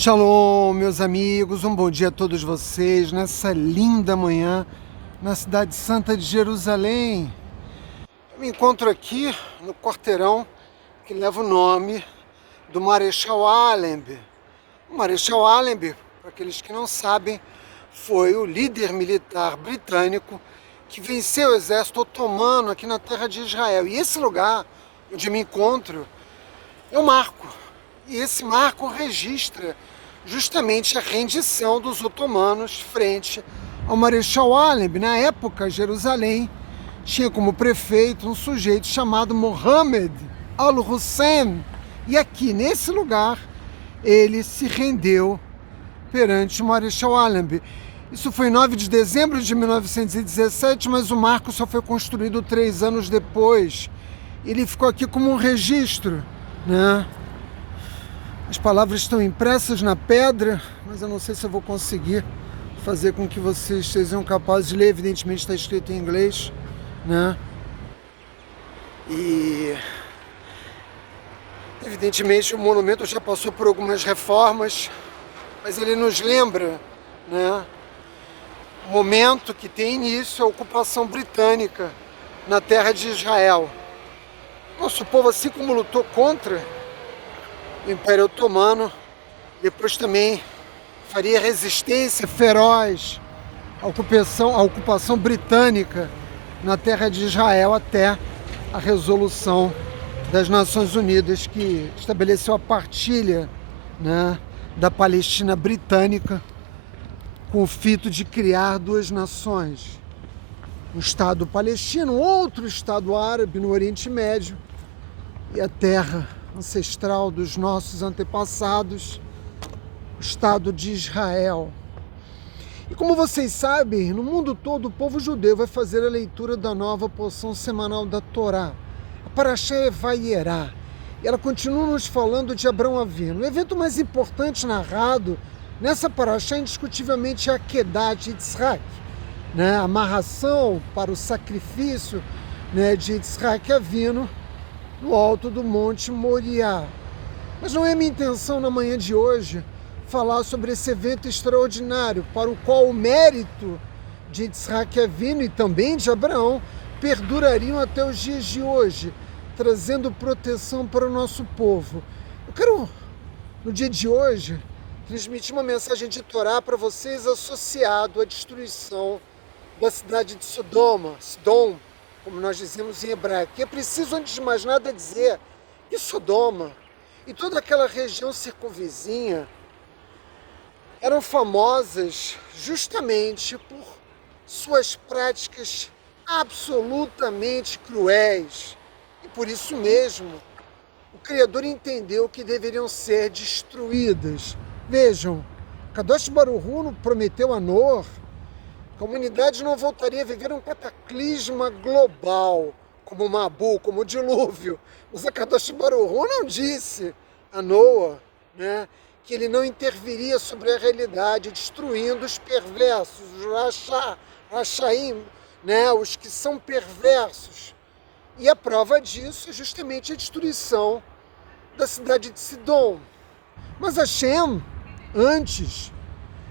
Shalom, meus amigos, um bom dia a todos vocês nessa linda manhã na cidade santa de Jerusalém. Eu me encontro aqui no quarteirão que leva o nome do Marechal Allenby. O Marechal Allenby, para aqueles que não sabem, foi o líder militar britânico que venceu o exército otomano aqui na terra de Israel. E esse lugar onde me encontro é um marco. E esse marco registra justamente a rendição dos otomanos frente ao Marechal Allenby. Na época, Jerusalém tinha como prefeito um sujeito chamado Mohammed al-Hussein. E aqui, nesse lugar, ele se rendeu perante o Marechal Allenby. Isso foi em 9 de dezembro de 1917, mas o marco só foi construído 3 anos depois. Ele ficou aqui como um registro, né? As palavras estão impressas na pedra, mas eu não sei se eu vou conseguir fazer com que vocês sejam capazes de ler. Evidentemente está escrito em inglês, né? E evidentemente o monumento já passou por algumas reformas, mas ele nos lembra, né, o momento que tem início a ocupação britânica na terra de Israel. Nosso povo, assim como lutou contra o Império Otomano, depois também faria resistência feroz à ocupação britânica na terra de Israel até a resolução das Nações Unidas, que estabeleceu a partilha, né, da Palestina britânica com o fito de criar 2 nações. Um Estado palestino, outro Estado árabe no Oriente Médio, e a terra ancestral dos nossos antepassados, o Estado de Israel. E como vocês sabem, no mundo todo o povo judeu vai fazer a leitura da nova porção semanal da Torá, a Parashá Vayera. E ela continua nos falando de Abrão Avinu. O evento mais importante narrado nessa Parashá, indiscutivelmente, é a Kedat Yitzhak, né? A amarração para o sacrifício, né, de Yitzhak Avinu no alto do Monte Moriá. Mas não é minha intenção na manhã de hoje falar sobre esse evento extraordinário, para o qual o mérito de Yitzhak Avinu e também de Abraão perdurariam até os dias de hoje, trazendo proteção para o nosso povo. Eu quero, no dia de hoje, transmitir uma mensagem de Torá para vocês associado à destruição da cidade de Sodom, como nós dizemos em hebraico. E é preciso, antes de mais nada, dizer que Sodoma e toda aquela região circunvizinha eram famosas justamente por suas práticas absolutamente cruéis. E por isso mesmo, o Criador entendeu que deveriam ser destruídas. Vejam, Kadosh Baruch Hu prometeu a Noé que a humanidade não voltaria a viver um cataclisma global, como o Mabu, como o dilúvio. Mas a Kadosh Baruch Hu não disse a Noé, né, que ele não interviria sobre a realidade, destruindo os perversos, os Rashaim, né, os que são perversos. E a prova disso é justamente a destruição da cidade de Sidom. Mas Hashem, antes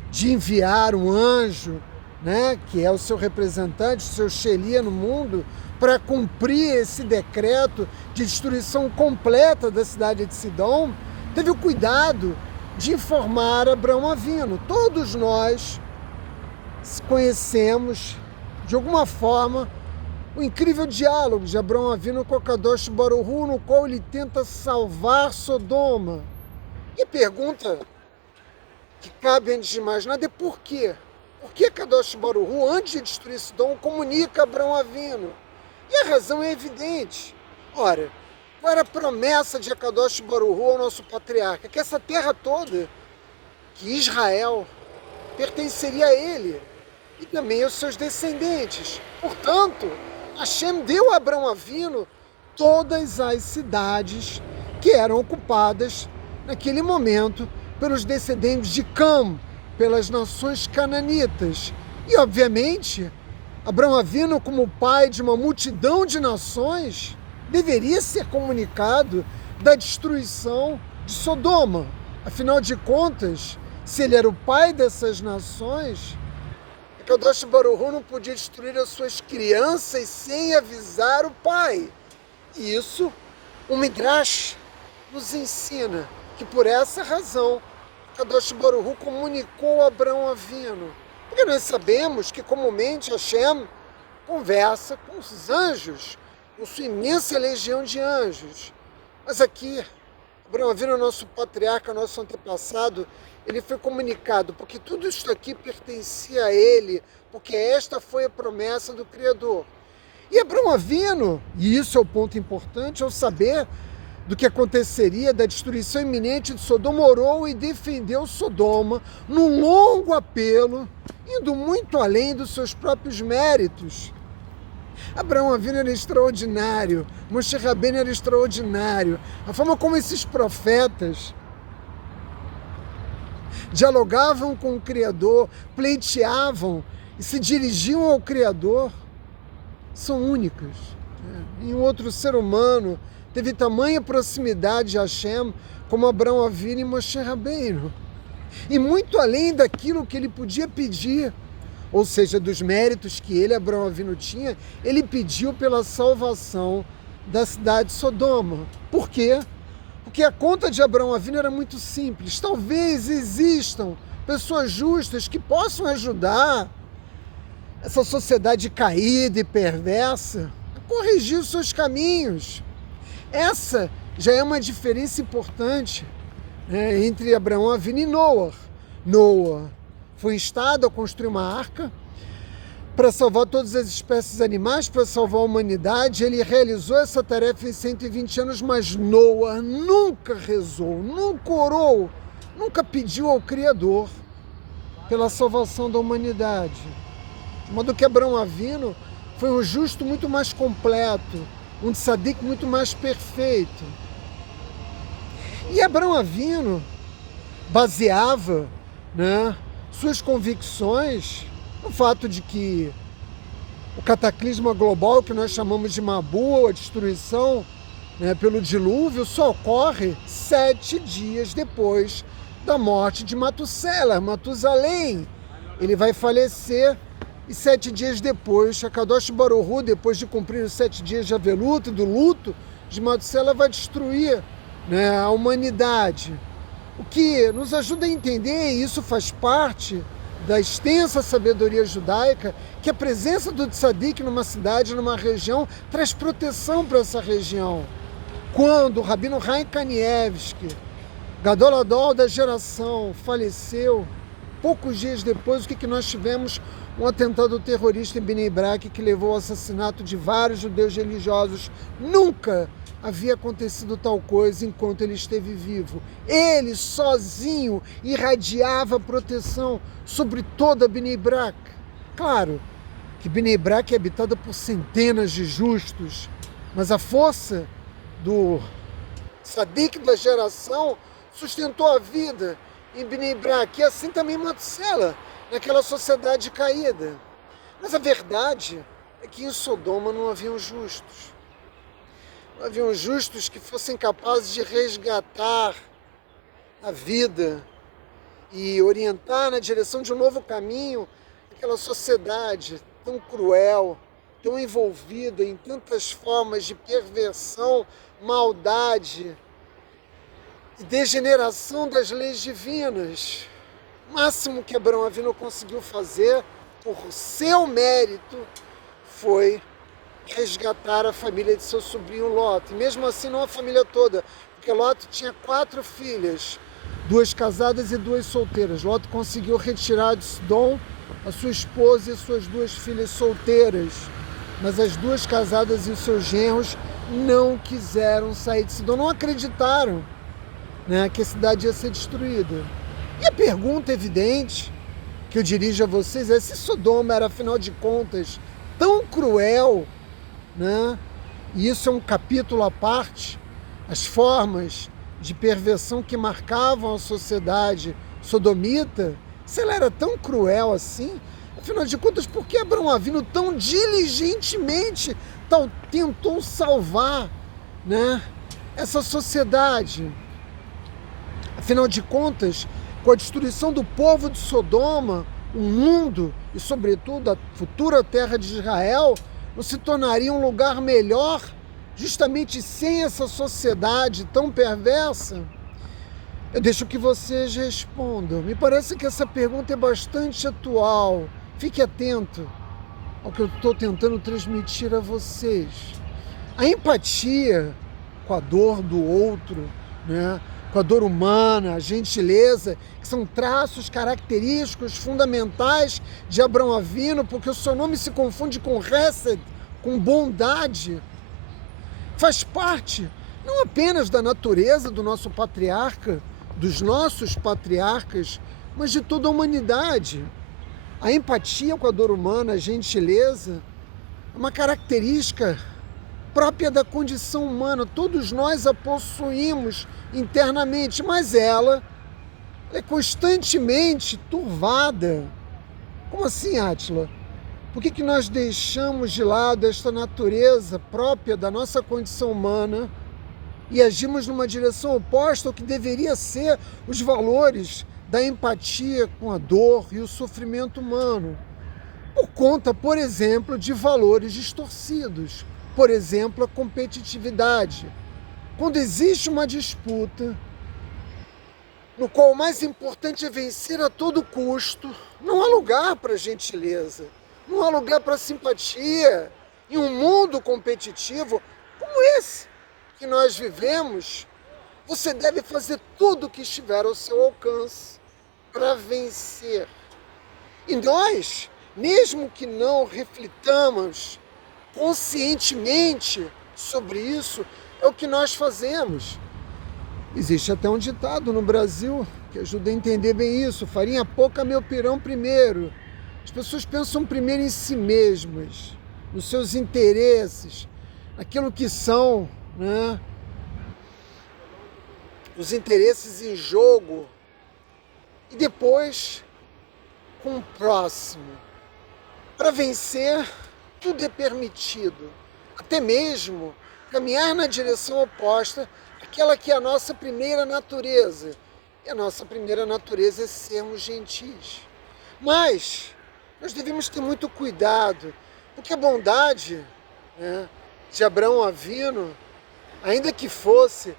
de enviar um anjo, né, que é o seu representante, o seu Shelia no mundo, para cumprir esse decreto de destruição completa da cidade de Sidom, teve o cuidado de informar Abrão Avinu. Todos nós conhecemos, de alguma forma, o incrível diálogo de Abrão Avinu com Kadosh Baruch Hu, no qual ele tenta salvar Sodoma. E a pergunta que cabe antes de mais nada é por quê? Por que Kadosh Baruch Hu, antes de destruir Sodom, comunica a Abrão Avinu? E a razão é evidente. Ora, qual era a promessa de Kadosh Baruch Hu ao nosso patriarca? Que essa terra toda, que Israel, pertenceria a ele e também aos seus descendentes. Portanto, Hashem deu a Abrão Avinu todas as cidades que eram ocupadas naquele momento pelos descendentes de Cam, pelas nações cananitas. E, obviamente, Abrão Avinu, como pai de uma multidão de nações, deveria ser comunicado da destruição de Sodoma. Afinal de contas, se ele era o pai dessas nações, Kadosh Baruch Hu não podia destruir as suas crianças sem avisar o pai. E isso, o Midrash nos ensina que por essa razão, Kadosh Baruch Hu comunicou a Abrão Avino. Porque nós sabemos que comumente Hashem conversa com os anjos, com sua imensa legião de anjos. Mas aqui, Abrão Avino, nosso patriarca, nosso antepassado, ele foi comunicado, porque tudo isso aqui pertencia a ele, porque esta foi a promessa do Criador. E Abrão Avino, e isso é o ponto importante, ao saber do que aconteceria, da destruição iminente de Sodoma, orou e defendeu Sodoma num longo apelo, indo muito além dos seus próprios méritos. Abraão Avino era extraordinário, Moshe Rabbeinu era extraordinário. A forma como esses profetas dialogavam com o Criador, pleiteavam e se dirigiam ao Criador, são únicas. Nenhum outro ser humano teve tamanha proximidade a Hashem como Abraão Avino e Moshe Rabbeinu. E muito além daquilo que ele podia pedir, ou seja, dos méritos que ele, Abraão Avino, tinha, ele pediu pela salvação da cidade de Sodoma. Por quê? Porque a conta de Abraão Avino era muito simples. Talvez existam pessoas justas que possam ajudar essa sociedade caída e perversa a corrigir os seus caminhos. Essa já é uma diferença importante, né, entre Abraão Avino e Noah. Noah foi instado a construir uma arca para salvar todas as espécies animais, para salvar a humanidade. Ele realizou essa tarefa em 120 anos, mas Noah nunca rezou, nunca orou, nunca pediu ao Criador pela salvação da humanidade. De modo que Abraão Avino foi um justo muito mais completo, um tzadik muito mais perfeito. E Abraão Avino baseava, né, suas convicções no fato de que o cataclisma global, que nós chamamos de Mabul, a destruição, né, pelo dilúvio, só ocorre 7 dias depois da morte de Matusalém. Ele vai falecer e 7 dias depois, Kadosh Baruch Hu, depois de cumprir os 7 dias de aveluto, do luto de Matusalém, vai destruir, né, a humanidade. O que nos ajuda a entender, e isso faz parte da extensa sabedoria judaica, que a presença do tzadik numa cidade, numa região, traz proteção para essa região. Quando o Rabino Chaim Kanievsky, Gadol Adol da geração, faleceu, poucos dias depois, o que nós tivemos? Um atentado terrorista em Bnei Brak que levou ao assassinato de vários judeus religiosos. Nunca havia acontecido tal coisa enquanto ele esteve vivo. Ele, sozinho, irradiava proteção sobre toda Bnei Brak. Claro que Bnei Brak é habitada por centenas de justos, mas a força do tzadik da geração sustentou a vida em Bnei Brak, e assim também Matusalém, naquela sociedade caída. Mas a verdade é que em Sodoma não haviam justos. Não haviam justos que fossem capazes de resgatar a vida e orientar na direção de um novo caminho aquela sociedade tão cruel, tão envolvida em tantas formas de perversão, maldade e degeneração das leis divinas. O máximo que Abraão Avino conseguiu fazer, por seu mérito, foi resgatar a família de seu sobrinho Lot. E mesmo assim não a família toda, porque Lot tinha 4 filhas, 2 casadas e 2 solteiras. Lot conseguiu retirar de Sidom a sua esposa e suas 2 filhas solteiras, mas as 2 casadas e os seus genros não quiseram sair de Sidom, não acreditaram, né, que a cidade ia ser destruída. E a pergunta evidente que eu dirijo a vocês é: se Sodoma era, afinal de contas, tão cruel, né? E isso é um capítulo à parte, as formas de perversão que marcavam a sociedade sodomita, se ela era tão cruel assim, afinal de contas, por que Abraão Avino tão diligentemente tentou salvar, né, essa sociedade? Afinal de contas, com a destruição do povo de Sodoma, o mundo e, sobretudo, a futura terra de Israel não se tornaria um lugar melhor justamente sem essa sociedade tão perversa? Eu deixo que vocês respondam. Me parece que essa pergunta é bastante atual. Fique atento ao que eu estou tentando transmitir a vocês. A empatia com a dor do outro, né? Com a dor humana, a gentileza, que são traços característicos fundamentais de Abraão Avinu, porque o seu nome se confunde com Hesed, com bondade. Faz parte não apenas da natureza do nosso patriarca, dos nossos patriarcas, mas de toda a humanidade. A empatia com a dor humana, a gentileza, é uma característica própria da condição humana. Todos nós a possuímos internamente, mas ela é constantemente turvada. Como assim, Átila? Por que nós deixamos de lado esta natureza própria da nossa condição humana e agimos numa direção oposta ao que deveria ser os valores da empatia com a dor e o sofrimento humano? Por conta, por exemplo, de valores distorcidos. Por exemplo, a competitividade. Quando existe uma disputa, no qual o mais importante é vencer a todo custo, não há lugar para gentileza, não há lugar para simpatia. Em um mundo competitivo como esse que nós vivemos, você deve fazer tudo o que estiver ao seu alcance para vencer. E nós, mesmo que não reflitamos conscientemente sobre isso, é o que nós fazemos. Existe até um ditado no Brasil que ajuda a entender bem isso: farinha pouca, meu pirão primeiro. As pessoas pensam primeiro em si mesmas, nos seus interesses, naquilo que são, né? Os interesses em jogo, e depois com o próximo. Para vencer, tudo é permitido, até mesmo caminhar na direção oposta àquela que é a nossa primeira natureza. E a nossa primeira natureza é sermos gentis. Mas nós devemos ter muito cuidado, porque a bondade, né, de Abraão Avinu, ainda que fosse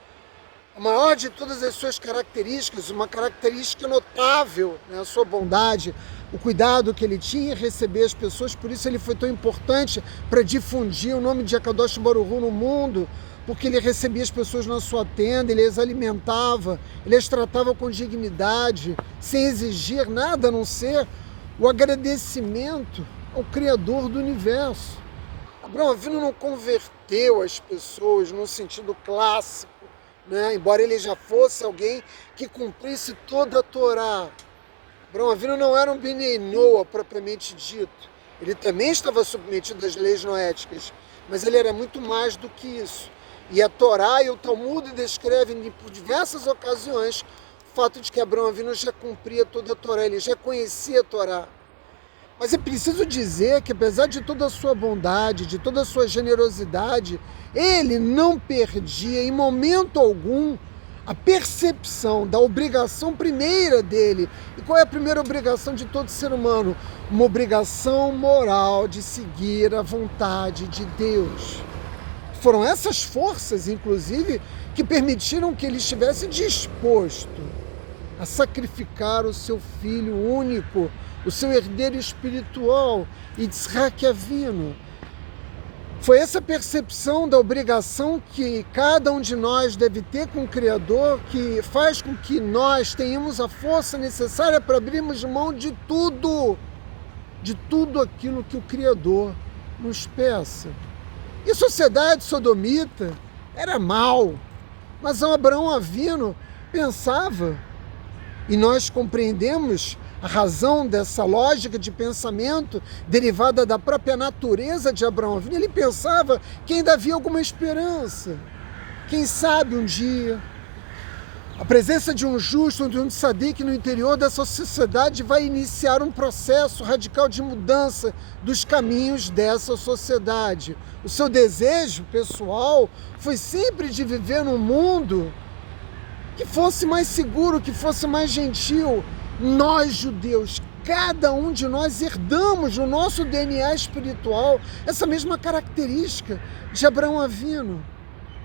a maior de todas as suas características, uma característica notável, né, a sua bondade, o cuidado que ele tinha em receber as pessoas, por isso ele foi tão importante para difundir o nome de Akadosh Baruch Hu no mundo, porque ele recebia as pessoas na sua tenda, ele as alimentava, ele as tratava com dignidade, sem exigir nada a não ser o agradecimento ao Criador do Universo. Abraão Avinu não converteu as pessoas no sentido clássico, né? Embora ele já fosse alguém que cumprisse toda a Torá. Abraão Avinu não era um Bnei Noah propriamente dito. Ele também estava submetido às leis noéticas, mas ele era muito mais do que isso. E a Torá e o Talmud descrevem por diversas ocasiões o fato de que Abraão Avinu já cumpria toda a Torá, ele já conhecia a Torá. Mas é preciso dizer que, apesar de toda a sua bondade, de toda a sua generosidade, ele não perdia em momento algum a percepção da obrigação primeira dele. E qual é a primeira obrigação de todo ser humano? Uma obrigação moral de seguir a vontade de Deus. Foram essas forças, inclusive, que permitiram que ele estivesse disposto a sacrificar o seu filho único, o seu herdeiro espiritual, Yitzhak Avinu. Foi essa percepção da obrigação que cada um de nós deve ter com o Criador que faz com que nós tenhamos a força necessária para abrirmos mão de tudo aquilo que o Criador nos peça. E a sociedade sodomita era mal, mas Abraão Avinu pensava, e nós compreendemos a razão dessa lógica de pensamento derivada da própria natureza de Abraão Avinu. Ele pensava que ainda havia alguma esperança. Quem sabe um dia a presença de um justo, de um tzadik no interior dessa sociedade vai iniciar um processo radical de mudança dos caminhos dessa sociedade. O seu desejo pessoal foi sempre de viver num mundo que fosse mais seguro, que fosse mais gentil. Nós, judeus, cada um de nós herdamos no nosso DNA espiritual essa mesma característica de Abraão Avino.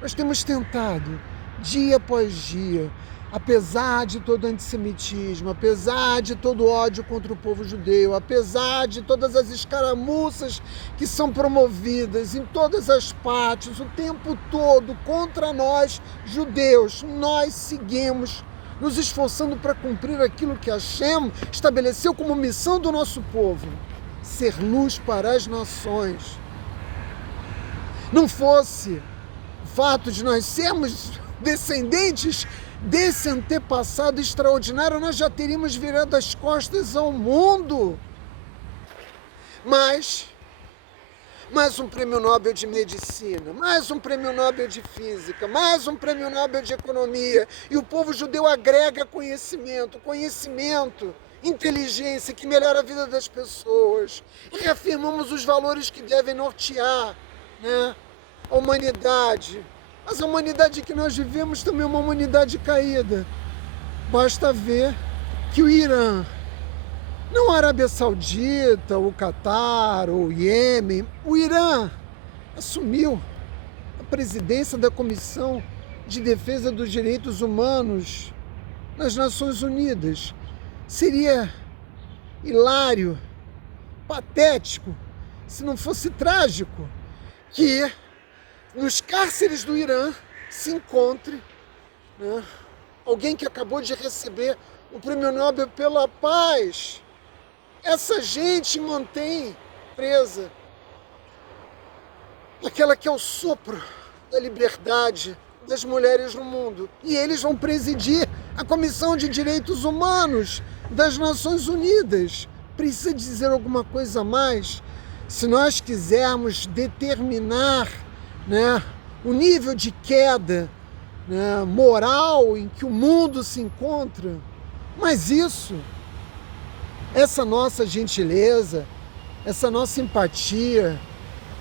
Nós temos tentado, dia após dia, apesar de todo antissemitismo, apesar de todo ódio contra o povo judeu, apesar de todas as escaramuças que são promovidas em todas as partes, o tempo todo contra nós, judeus, nós seguimos nos esforçando para cumprir aquilo que Hashem estabeleceu como missão do nosso povo, ser luz para as nações. Não fosse o fato de nós sermos descendentes desse antepassado extraordinário, nós já teríamos virado as costas ao mundo. Mas mais um prêmio Nobel de Medicina, mais um prêmio Nobel de Física, mais um prêmio Nobel de Economia, e o povo judeu agrega conhecimento, inteligência que melhora a vida das pessoas, e reafirmamos os valores que devem nortear, né, a humanidade. Mas a humanidade que nós vivemos também é uma humanidade caída. Basta ver que o Irã, não a Arábia Saudita, o Catar, ou o Iêmen, o Irã assumiu a presidência da Comissão de Defesa dos Direitos Humanos nas Nações Unidas. Seria hilário, patético, se não fosse trágico, que nos cárceres do Irã se encontre, né, alguém que acabou de receber o Prêmio Nobel pela Paz. Essa gente mantém presa aquela que é o sopro da liberdade das mulheres no mundo. E eles vão presidir a Comissão de Direitos Humanos das Nações Unidas. Precisa dizer alguma coisa a mais? Se nós quisermos determinar, né, o nível de queda, né, moral em que o mundo se encontra, mas isso, essa nossa gentileza, essa nossa empatia,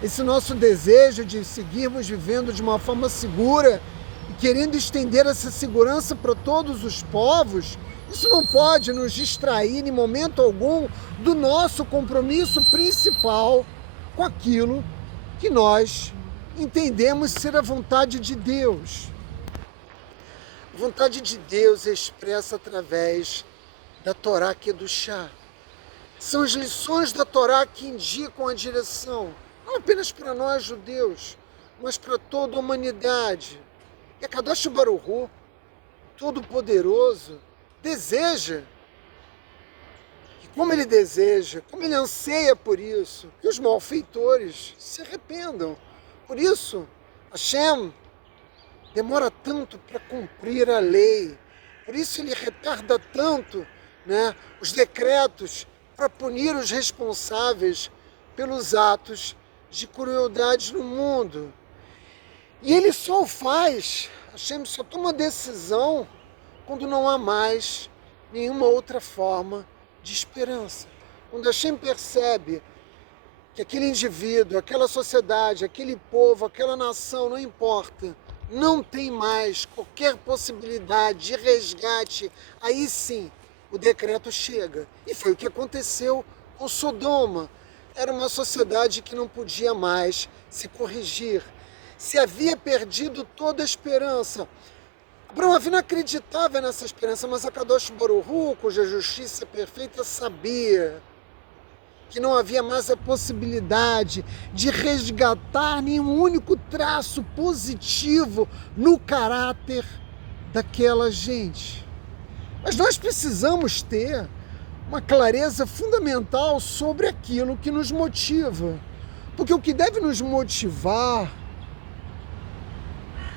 esse nosso desejo de seguirmos vivendo de uma forma segura e querendo estender essa segurança para todos os povos, isso não pode nos distrair em momento algum do nosso compromisso principal com aquilo que nós entendemos ser a vontade de Deus. A vontade de Deus é expressa através da Torá Kedushá. São as lições da Torá que indicam a direção, não apenas para nós judeus, mas para toda a humanidade. E a Kadosh Baruch Hu, Todo-Poderoso, deseja, e como ele deseja, como ele anseia por isso, que os malfeitores se arrependam. Por isso, Hashem demora tanto para cumprir a lei, por isso ele retarda tanto, né, os decretos para punir os responsáveis pelos atos de crueldade no mundo. E ele só o faz, Hashem só toma decisão quando não há mais nenhuma outra forma de esperança. Quando Hashem percebe que aquele indivíduo, aquela sociedade, aquele povo, aquela nação, não importa, não tem mais qualquer possibilidade de resgate, aí sim o decreto chega. E foi o que aconteceu com Sodoma. Era uma sociedade que não podia mais se corrigir. Se havia perdido toda a esperança. Abraão Avinu acreditava nessa esperança, mas a Kadosh Baruch Hu, cuja justiça perfeita, sabia que não havia mais a possibilidade de resgatar nenhum único traço positivo no caráter daquela gente. Mas nós precisamos ter uma clareza fundamental sobre aquilo que nos motiva. Porque o que deve nos motivar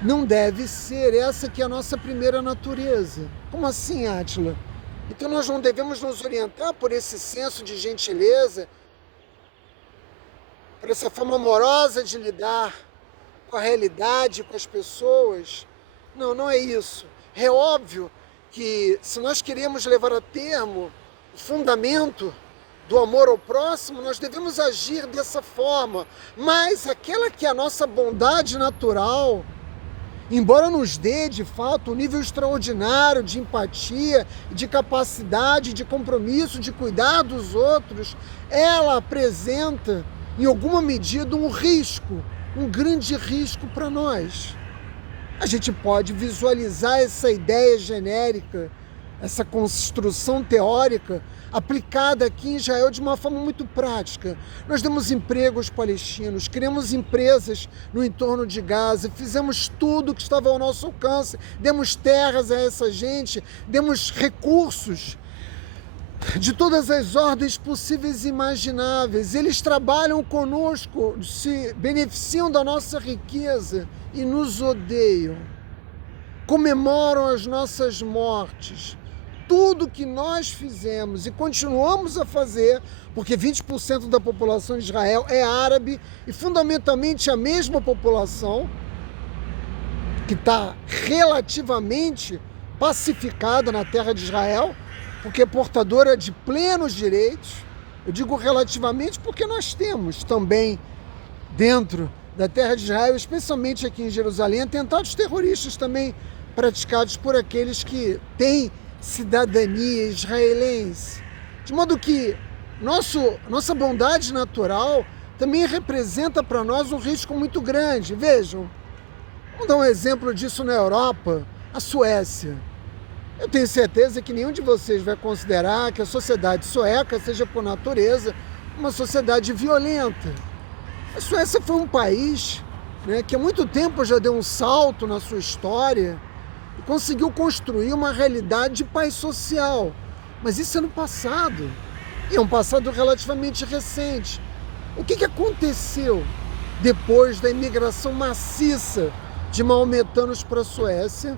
não deve ser essa que é a nossa primeira natureza. Como assim, Átila? Então nós não devemos nos orientar por esse senso de gentileza, por essa forma amorosa de lidar com a realidade, com as pessoas? Não, não é isso. É óbvio que se nós queremos levar a termo o fundamento do amor ao próximo, nós devemos agir dessa forma. Mas aquela que é a nossa bondade natural, embora nos dê, de fato, um nível extraordinário de empatia, de capacidade, de compromisso, de cuidar dos outros, ela apresenta, em alguma medida, um risco, um grande risco para nós. A gente pode visualizar essa ideia genérica, essa construção teórica, aplicada aqui em Israel de uma forma muito prática. Nós demos emprego aos palestinos, criamos empresas no entorno de Gaza, fizemos tudo que estava ao nosso alcance, demos terras a essa gente, demos recursos de todas as ordens possíveis e imagináveis. Eles trabalham conosco, se beneficiam da nossa riqueza e nos odeiam. Comemoram as nossas mortes. Tudo que nós fizemos e continuamos a fazer, porque 20% da população de Israel é árabe e fundamentalmente a mesma população que está relativamente pacificada na terra de Israel, porque é portadora de plenos direitos. Eu digo relativamente porque nós temos também dentro da terra de Israel, especialmente aqui em Jerusalém, atentados terroristas também praticados por aqueles que têm cidadania israelense. De modo que nossa bondade natural também representa para nós um risco muito grande. Vejam, vamos dar um exemplo disso na Europa, a Suécia. Eu tenho certeza que nenhum de vocês vai considerar que a sociedade sueca seja, por natureza, uma sociedade violenta. A Suécia foi um país, que há muito tempo já deu um salto na sua história e conseguiu construir uma realidade de paz social. Mas isso é no passado, e é um passado relativamente recente. O que aconteceu depois da imigração maciça de maometanos para a Suécia?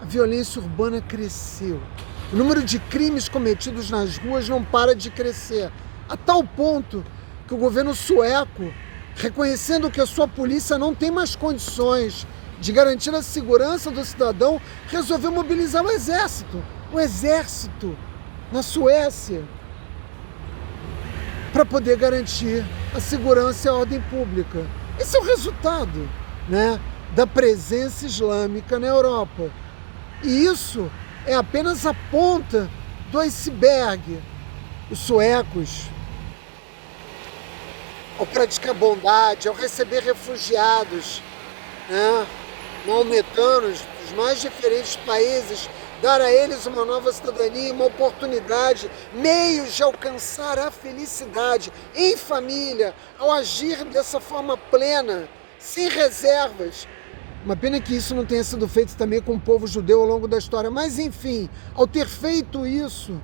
A violência urbana cresceu. O número de crimes cometidos nas ruas não para de crescer, a tal ponto que o governo sueco, reconhecendo que a sua polícia não tem mais condições de garantir a segurança do cidadão, resolveu mobilizar o exército na Suécia, para poder garantir a segurança e a ordem pública. Esse é o resultado, da presença islâmica na Europa. E isso é apenas a ponta do iceberg. Os suecos, ao praticar bondade, ao receber refugiados, maometanos dos mais diferentes países, dar a eles uma nova cidadania, uma oportunidade, meios de alcançar a felicidade em família, ao agir dessa forma plena, sem reservas. Uma pena que isso não tenha sido feito também com o povo judeu ao longo da história, mas enfim, ao ter feito isso,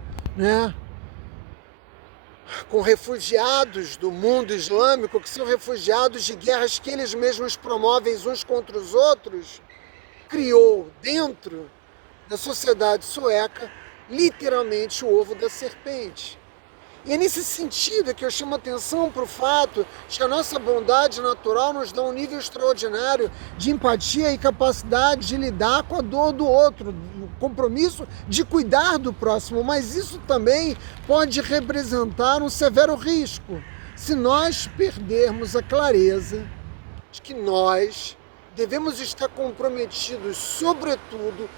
com refugiados do mundo islâmico, que são refugiados de guerras que eles mesmos promovem uns contra os outros, criou dentro da sociedade sueca literalmente o ovo da serpente. E é nesse sentido que eu chamo a atenção para o fato de que a nossa bondade natural nos dá um nível extraordinário de empatia e capacidade de lidar com a dor do outro, o compromisso de cuidar do próximo, mas isso também pode representar um severo risco se nós perdermos a clareza de que nós devemos estar comprometidos, sobretudo,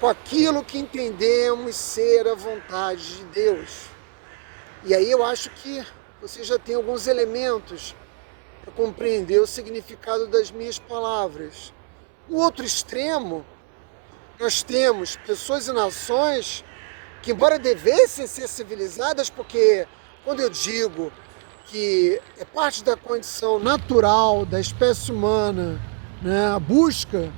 com aquilo que entendemos ser a vontade de Deus. E aí eu acho que você já tem alguns elementos para compreender o significado das minhas palavras. No outro extremo, nós temos pessoas e nações que, embora devessem ser civilizadas, porque quando eu digo que é parte da condição natural da espécie humana, a busca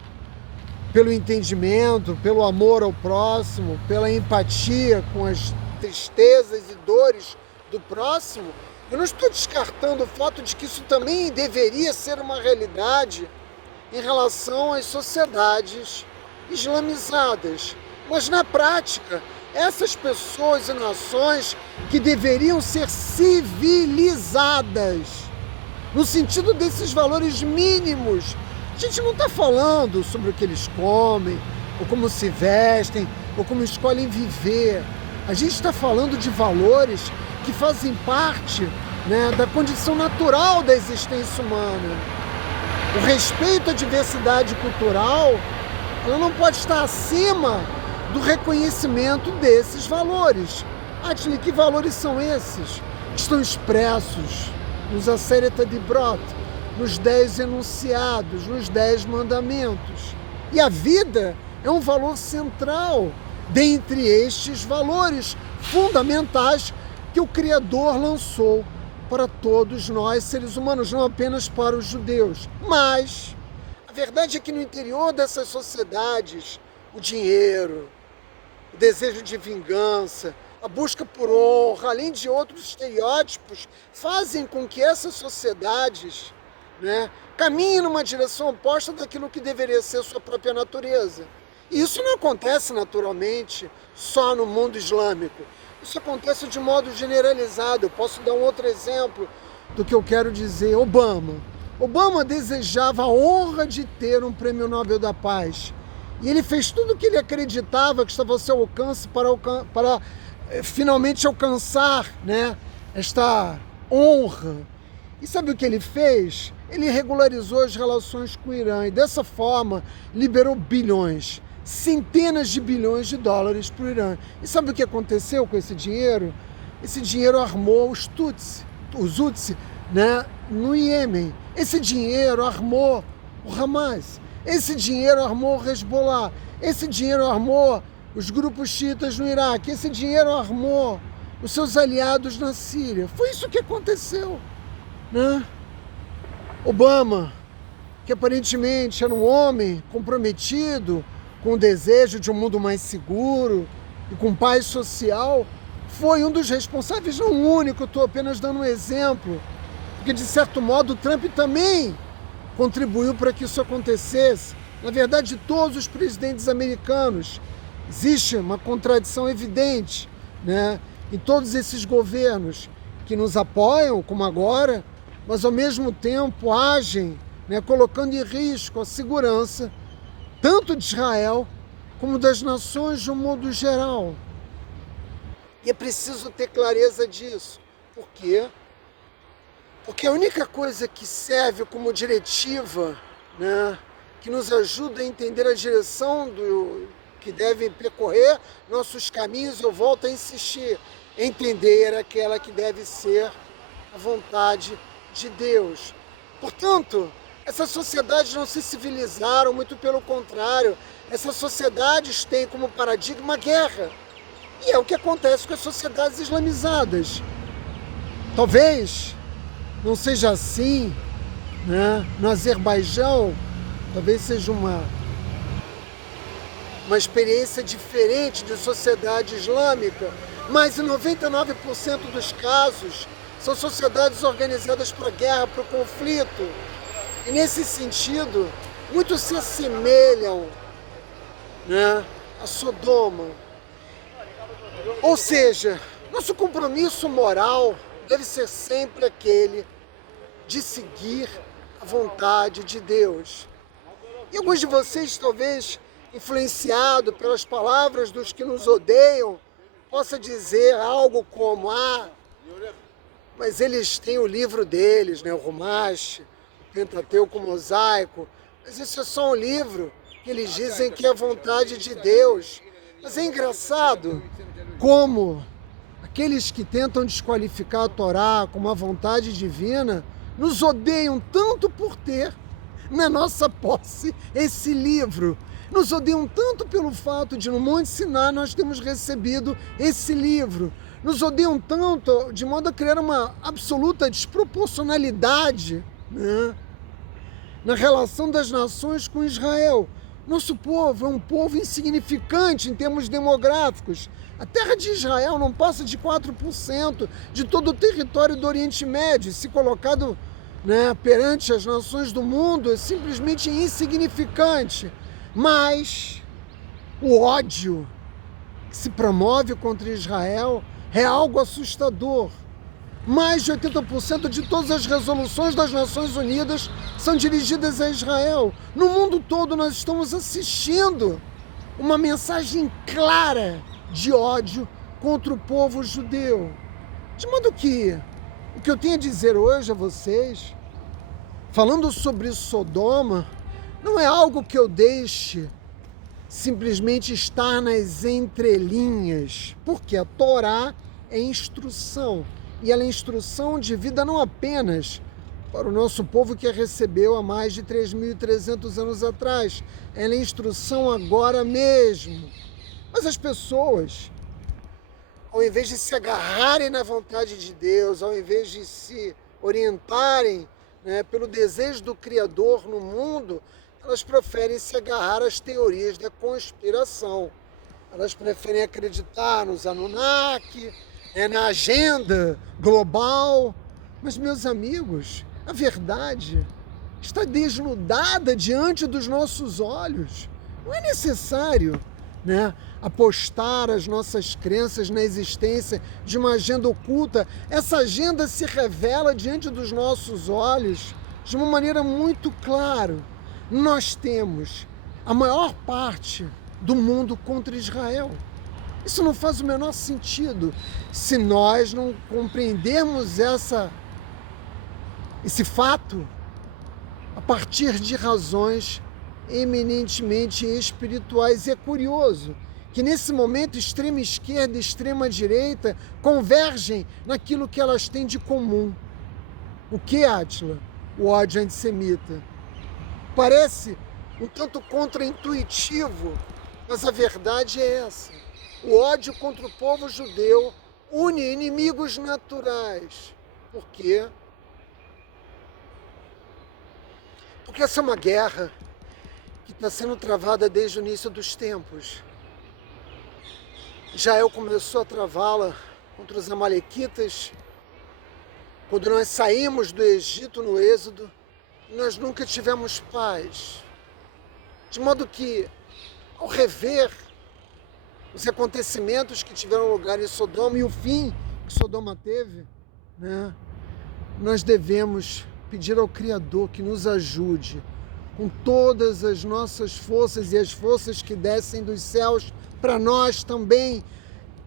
pelo entendimento, pelo amor ao próximo, pela empatia com as tristezas e dores do próximo, eu não estou descartando o fato de que isso também deveria ser uma realidade em relação às sociedades islamizadas. Mas na prática, essas pessoas e nações que deveriam ser civilizadas, no sentido desses valores mínimos, a gente não está falando sobre o que eles comem, ou como se vestem, ou como escolhem viver. A gente está falando de valores que fazem parte da condição natural da existência humana. O respeito à diversidade cultural, ela não pode estar acima do reconhecimento desses valores. Atli, que valores são esses? Que estão expressos nos Aseret Dibrot, nos 10 enunciados, nos 10 mandamentos. E a vida é um valor central dentre estes valores fundamentais que o Criador lançou para todos nós, seres humanos, não apenas para os judeus. Mas a verdade é que no interior dessas sociedades, o dinheiro, o desejo de vingança, a busca por honra, além de outros estereótipos, fazem com que essas sociedades, caminhem numa direção oposta daquilo que deveria ser sua própria natureza. E isso não acontece naturalmente só no mundo islâmico. Isso acontece de modo generalizado. Eu posso dar um outro exemplo do que eu quero dizer. Obama desejava a honra de ter um prêmio Nobel da Paz. E ele fez tudo o que ele acreditava que estava ao seu alcance para finalmente alcançar, esta honra. E sabe o que ele fez? Ele regularizou as relações com o Irã e dessa forma liberou bilhões, centenas de bilhões de dólares para o Irã. E sabe o que aconteceu com esse dinheiro? Esse dinheiro armou os Houthis, no Iêmen. Esse dinheiro armou o Hamas. Esse dinheiro armou o Hezbollah. Esse dinheiro armou os grupos xiitas no Iraque. Esse dinheiro armou os seus aliados na Síria. Foi isso que aconteceu, Obama, que aparentemente era um homem comprometido com o desejo de um mundo mais seguro e com paz social, foi um dos responsáveis, não o único, estou apenas dando um exemplo, porque de certo modo o Trump também contribuiu para que isso acontecesse. Na verdade, todos os presidentes americanos, existe uma contradição evidente, em todos esses governos que nos apoiam, como agora, mas ao mesmo tempo agem, colocando em risco a segurança tanto de Israel como das nações de um modo geral. E é preciso ter clareza disso. Por quê? Porque a única coisa que serve como diretiva, que nos ajuda a entender a direção do que devem percorrer nossos caminhos, eu volto a insistir, entender aquela que deve ser a vontade de Deus. Portanto, essas sociedades não se civilizaram, muito pelo contrário. Essas sociedades têm como paradigma a guerra. E é o que acontece com as sociedades islamizadas. Talvez não seja assim, no Azerbaijão, talvez seja uma experiência diferente de sociedade islâmica, mas em 99% dos casos são sociedades organizadas para a guerra, para o conflito. E nesse sentido, muitos se assemelham a Sodoma. Ou seja, nosso compromisso moral deve ser sempre aquele de seguir a vontade de Deus. E alguns de vocês, talvez influenciado pelas palavras dos que nos odeiam, possa dizer algo como: mas eles têm o livro deles, o Rumash, o Pentateuco, o Mosaico, mas isso é só um livro que eles dizem que é a vontade de Deus. Mas é engraçado como aqueles que tentam desqualificar a Torá como a vontade divina nos odeiam tanto por ter na nossa posse esse livro. Nos odeiam tanto pelo fato de no Monte Sinai nós temos recebido esse livro. Nos odeiam tanto de modo a criar uma absoluta desproporcionalidade na relação das nações com Israel. Nosso povo é um povo insignificante em termos demográficos. A terra de Israel não passa de 4% de todo o território do Oriente Médio. Se colocado perante as nações do mundo, é simplesmente insignificante. Mas o ódio que se promove contra Israel é algo assustador. Mais de 80% de todas as resoluções das Nações Unidas são dirigidas a Israel. No mundo todo nós estamos assistindo uma mensagem clara de ódio contra o povo judeu. De modo que o que eu tenho a dizer hoje a vocês, falando sobre Sodoma, não é algo que eu deixe simplesmente estar nas entrelinhas, porque a Torá é instrução, e ela é instrução de vida não apenas para o nosso povo que a recebeu há mais de 3.300 anos atrás, ela é instrução agora mesmo. Mas as pessoas, ao invés de se agarrarem na vontade de Deus, ao invés de se orientarem, né, pelo desejo do Criador no mundo, elas preferem se agarrar às teorias da conspiração. Elas preferem acreditar nos Anunnaki, na agenda global. Mas, meus amigos, a verdade está desnudada diante dos nossos olhos. Não é necessário, né, apostar as nossas crenças na existência de uma agenda oculta. Essa agenda se revela diante dos nossos olhos de uma maneira muito clara. Nós temos a maior parte do mundo contra Israel. Isso não faz o menor sentido se nós não compreendermos esse fato a partir de razões eminentemente espirituais. E é curioso que nesse momento extrema esquerda e extrema direita convergem naquilo que elas têm de comum. O que, Átila? O ódio antissemita. Parece um tanto contraintuitivo, mas a verdade é essa. O ódio contra o povo judeu une inimigos naturais. Por quê? Porque essa é uma guerra que está sendo travada desde o início dos tempos. Israel começou a travá-la contra os amalequitas. Quando nós saímos do Egito no Êxodo, nós nunca tivemos paz. De modo que, ao rever os acontecimentos que tiveram lugar em Sodoma e o fim que Sodoma teve, né, nós devemos pedir ao Criador que nos ajude com todas as nossas forças e as forças que descem dos céus para nós também,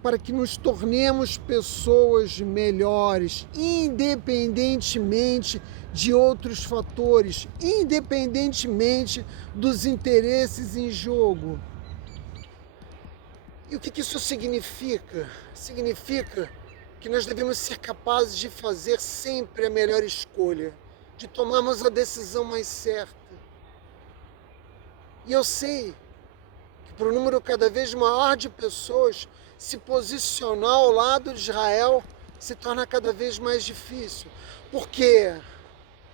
para que nos tornemos pessoas melhores, independentemente de outros fatores, independentemente dos interesses em jogo. E o que isso significa? Significa que nós devemos ser capazes de fazer sempre a melhor escolha, de tomarmos a decisão mais certa. E eu sei que para um número cada vez maior de pessoas, se posicionar ao lado de Israel se torna cada vez mais difícil, porque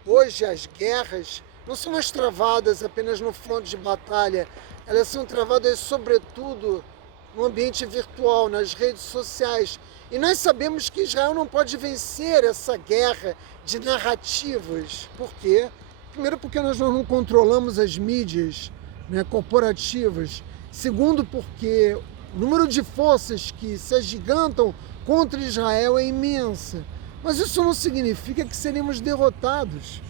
hoje as guerras não são mais travadas apenas no fronte de batalha, elas são travadas sobretudo no ambiente virtual, nas redes sociais. E nós sabemos que Israel não pode vencer essa guerra de narrativas. Por quê? Primeiro, porque nós não controlamos as mídias, né, corporativas. Segundo, porque o número de forças que se agigantam contra Israel é imensa. Mas isso não significa que seremos derrotados.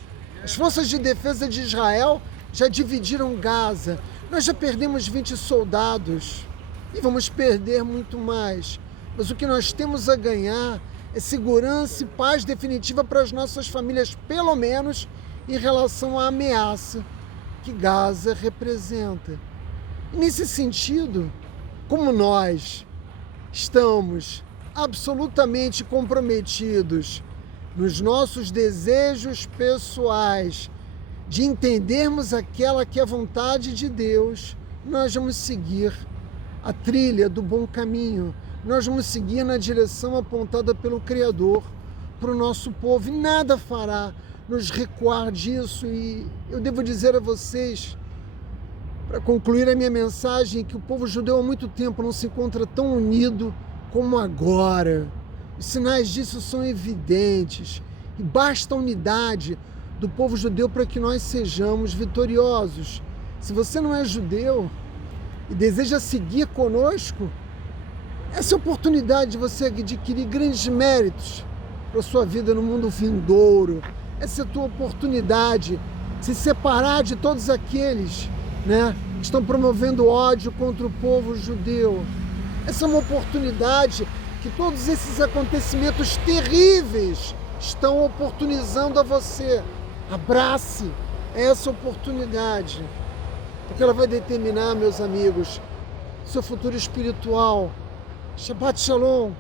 As forças de defesa de Israel já dividiram Gaza. Nós já perdemos 20 soldados e vamos perder muito mais. Mas o que nós temos a ganhar é segurança e paz definitiva para as nossas famílias, pelo menos em relação à ameaça que Gaza representa. E nesse sentido, como nós estamos absolutamente comprometidos nos nossos desejos pessoais de entendermos aquela que é a vontade de Deus, nós vamos seguir a trilha do bom caminho, nós vamos seguir na direção apontada pelo Criador para o nosso povo, e nada fará nos recuar disso. E eu devo dizer a vocês, para concluir a minha mensagem, que o povo judeu há muito tempo não se encontra tão unido como agora. Os sinais disso são evidentes e basta a unidade do povo judeu para que nós sejamos vitoriosos. Se você não é judeu e deseja seguir conosco, essa é a oportunidade de você adquirir grandes méritos para a sua vida no mundo vindouro. Essa é a tua oportunidade de se separar de todos aqueles, né, que estão promovendo ódio contra o povo judeu. Essa é uma oportunidade que todos esses acontecimentos terríveis estão oportunizando a você. Abrace essa oportunidade, porque ela vai determinar, meus amigos, seu futuro espiritual. Shabbat Shalom.